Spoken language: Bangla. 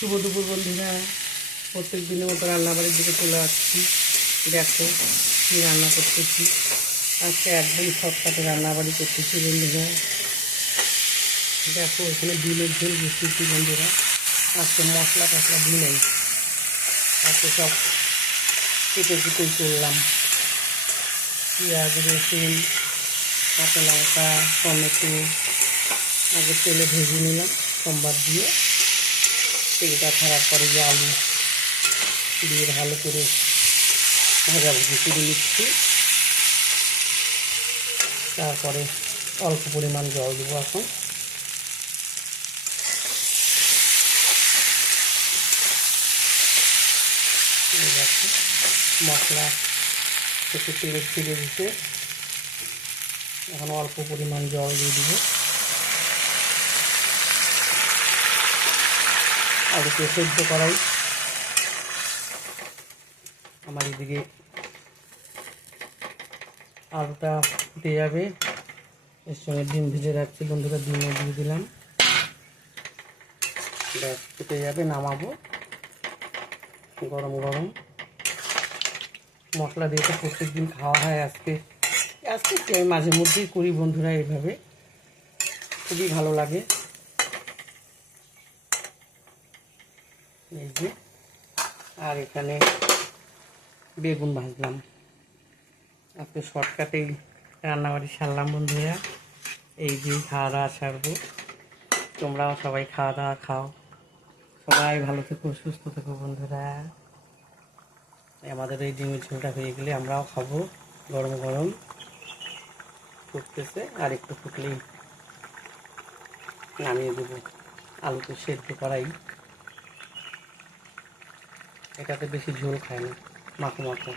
শুভ দুপুর বন্ধুরা, প্রত্যেক দিনের মতো রান্নাবাড়ির দিকে চলে আসছি। দেখো কী রান্না করতেছি। আজকে একদম শর্টকাটে রান্নাবাড়ি করতেছি বন্ধুরা। দেখো এখানে ডিমের ঝোল বসিয়েছি বন্ধুরা। আজকে মশলা টশলা দিই নাই, আজকে সব কেটে কুটেই করলাম। পেঁয়াজ, রসুন, কাঁচা লঙ্কা, টমেটো আগে তেলে ভেজে নিলাম সোমবার দিয়ে। তেলটা ছাড়ার পরে যে আলু দিয়ে ভালো করে ভাজাভুজি করে নিচ্ছি। তারপরে অল্প পরিমাণ জল দেবো এখন। মশলা একটু তেলে ছিঁড়ে দিতে এখন অল্প পরিমাণ জল দিয়ে দিব। আলুকে সেদ্ধ করাই আমার এদিকে আলুটা ফুটে যাবে। এর সঙ্গে ডিম ভেজে রাখছি বন্ধুরা, ডিমও দিয়ে দিলাম। ব্যাস ফুটে যাবে, নামাবো। গরম গরম মশলা দিয়ে তো প্রত্যেক দিন খাওয়া হয়। আজকে কি আমি মাঝে মধ্যেই করি বন্ধুরা, এইভাবে খুবই ভালো লাগে। এই যে আর এখানে বেগুন ভাজলাম। আজকে শর্টকাটেই রান্নাবাড়ি সারলাম বন্ধুরা। এই যে খাওয়া দাওয়া সারবো। তোমরাও সবাই খাওয়া দাওয়া খাও, সবাই ভালো থেকো, সুস্থ থেকো বন্ধুরা। আমাদের এই ডিমের ঝোলটা হয়ে গেলে আমরাও খাবো। গরম গরম ফুটতেছে, আর একটু ফুটলেই নামিয়ে দেবো। আলু তো সেদ্ধ করাই, এটাতে বেশি ঝোল খায় না, মাখো মাখো।